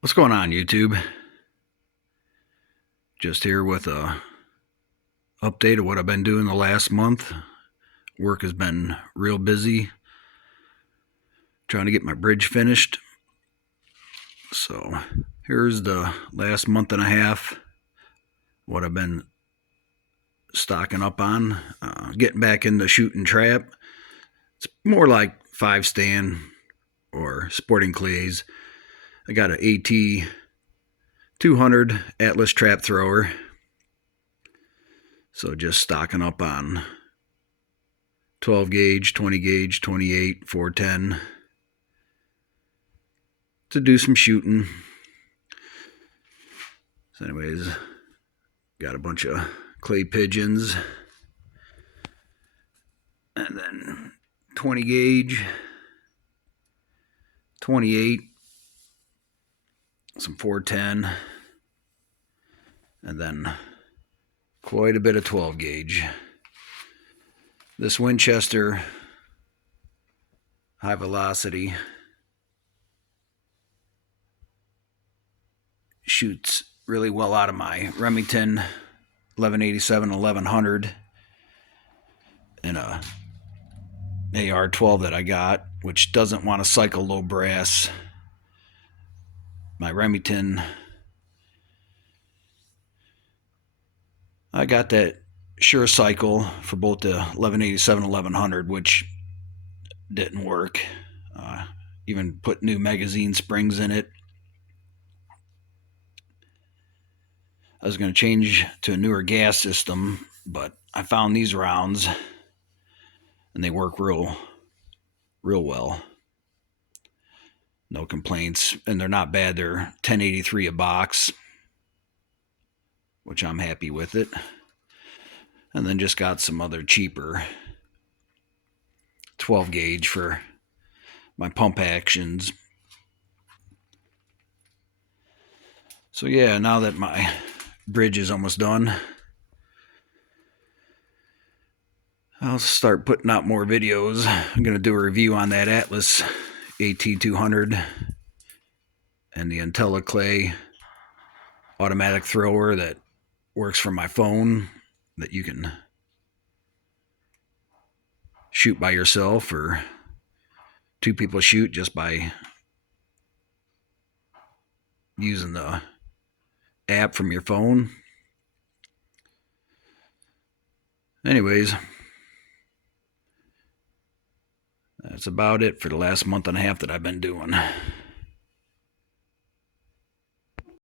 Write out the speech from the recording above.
What's going on, YouTube? Just here with a update of what I've been doing the last month. Work has been real busy trying to get my bridge finished. So here's the last month and a half, what I've been stocking up on. Getting back into shooting trap. It's more like 5 stand or sporting clays. I got an AT 200 Atlas trap thrower. So just stocking up on 12 gauge, 20 gauge, 28, 410 to do some shooting. So anyways, got a bunch of clay pigeons. And then 20 gauge, 28, some 410, and then quite a bit of 12 gauge. This Winchester high velocity shoots really well out of my Remington 1187 1100 and a AR-12 that I got, which doesn't want to cycle low brass. My Remington, I got that Sure Cycle for both the 1187 and 1100, which didn't work. Even put new magazine springs in it. I was going to change to a newer gas system, but I found these rounds and they work real well. No complaints, and they're not bad. They're 1083 a box, which I'm happy with it. And then just got some other cheaper 12 gauge for my pump actions. So yeah, now that my bridge is almost done, I'll start putting out more videos. I'm going to do a review on that Atlas AT200 and the IntelliClay automatic thrower that works from my phone, that you can shoot by yourself or two people shoot just by using the app from your phone. Anyways, that's about it for the last month and a half that I've been doing.